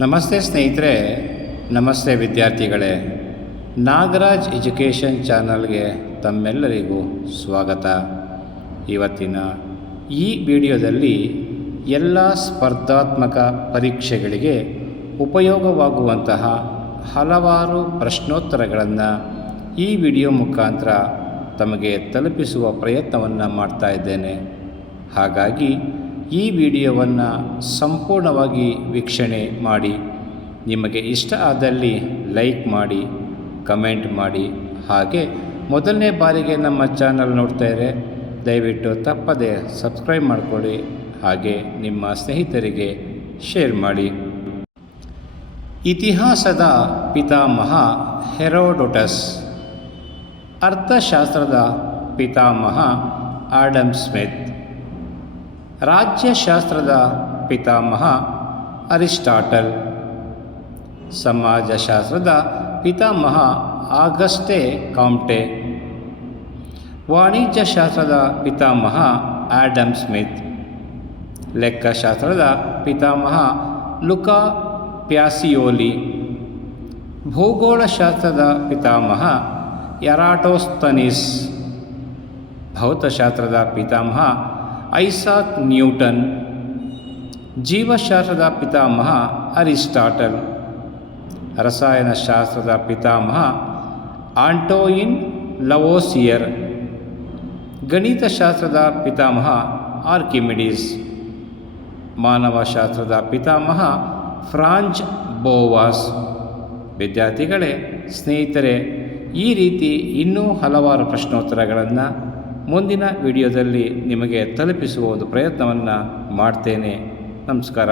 ನಮಸ್ತೆ ಸ್ನೇಹಿತರೆ, ನಮಸ್ತೆ ವಿದ್ಯಾರ್ಥಿಗಳೇ. ನಾಗರಾಜ್ ಎಜುಕೇಷನ್ ಚಾನಲ್ಗೆ ತಮ್ಮೆಲ್ಲರಿಗೂ ಸ್ವಾಗತ. ಇವತ್ತಿನ ಈ ವಿಡಿಯೋದಲ್ಲಿ ಎಲ್ಲ ಸ್ಪರ್ಧಾತ್ಮಕ ಪರೀಕ್ಷೆಗಳಿಗೆ ಉಪಯೋಗವಾಗುವಂತಹ ಹಲವಾರು ಪ್ರಶ್ನೋತ್ತರಗಳನ್ನು ಈ ವಿಡಿಯೋ ಮುಖಾಂತರ ತಮಗೆ ತಲುಪಿಸುವ ಪ್ರಯತ್ನವನ್ನು ಮಾಡ್ತಾ ಇದ್ದೇನೆ. ಹಾಗಾಗಿ ಈ ವಿಡಿಯೋವನ್ನು ಸಂಪೂರ್ಣವಾಗಿ ವೀಕ್ಷಣೆ ಮಾಡಿ. ನಿಮಗೆ ಇಷ್ಟ ಆದಲ್ಲಿ ಲೈಕ್ ಮಾಡಿ, ಕಮೆಂಟ್ ಮಾಡಿ. ಹಾಗೆ ಮೊದಲನೇ ಬಾರಿಗೆ ನಮ್ಮ ಚಾನಲ್ ನೋಡ್ತಾ ಇದ್ದರೆ ದಯವಿಟ್ಟು ತಪ್ಪದೆ ಸಬ್ಸ್ಕ್ರೈಬ್ ಮಾಡಿಕೊಳ್ಳಿ. ಹಾಗೆ ನಿಮ್ಮ ಸ್ನೇಹಿತರಿಗೆ ಶೇರ್ ಮಾಡಿ. ಇತಿಹಾಸದ ಪಿತಾಮಹ ಹೆರೋಡೊಟಸ್. ಅರ್ಥಶಾಸ್ತ್ರದ ಪಿತಾಮಹ ಆಡಮ್ ಸ್ಮಿತ್. ರಾಜ್ಯಶಾಸ್ತ್ರದ ಪಿತಾಮಹ ಅರಿಸ್ಟಾಟಲ್. ಸಮಾಜಶಾಸ್ತ್ರದ ಪಿತಾಮಹ ಆಗಸ್ಟೆ ಕಾಮ್ಟೆ ವಾಣಿಜ್ಯಶಾಸ್ತ್ರದ ಪಿತಾಮಹ ಆಡಮ್ ಸ್ಮಿತ್. ಲೆಕ್ಕಶಾಸ್ತ್ರದ ಪಿತಾಮಹ ಲುಕಾ ಪ್ಯಾಸಿಯೋಲಿ. ಭೂಗೋಳಶಾಸ್ತ್ರದ ಪಿತಾಮಹ ಎರಾಟೋಸ್ತನಿಸ್ ಭೌತಶಾಸ್ತ್ರದ ಪಿತಾಮಹ ಐಸಾಕ್ ನ್ಯೂಟನ್, ಜೀವಶಾಸ್ತ್ರದ ಪಿತಾಮಹ ಅರಿಸ್ಟಾಟಲ್, ರಸಾಯನಶಾಸ್ತ್ರದ ಪಿತಾಮಹ ಆಂಟೋಯಿನ್ ಲವೋಸಿಯರ್, ಗಣಿತಶಾಸ್ತ್ರದ ಪಿತಾಮಹ ಆರ್ಕಿಮಿಡೀಸ್, ಮಾನವಶಾಸ್ತ್ರದ ಪಿತಾಮಹ ಫ್ರಾಂಚ್ ಬೋವಾಸ್. ವಿದ್ಯಾರ್ಥಿಗಳೇ, ಸ್ನೇಹಿತರೆ, ಈ ರೀತಿ ಇನ್ನೂ ಹಲವಾರು ಪ್ರಶ್ನೋತ್ತರಗಳನ್ನು ಮುಂದಿನ ವಿಡಿಯೋದಲ್ಲಿ ನಿಮಗೆ ತಲುಪಿಸುವ ಒಂದು ಪ್ರಯತ್ನವನ್ನು ಮಾಡ್ತೇನೆ. ನಮಸ್ಕಾರ.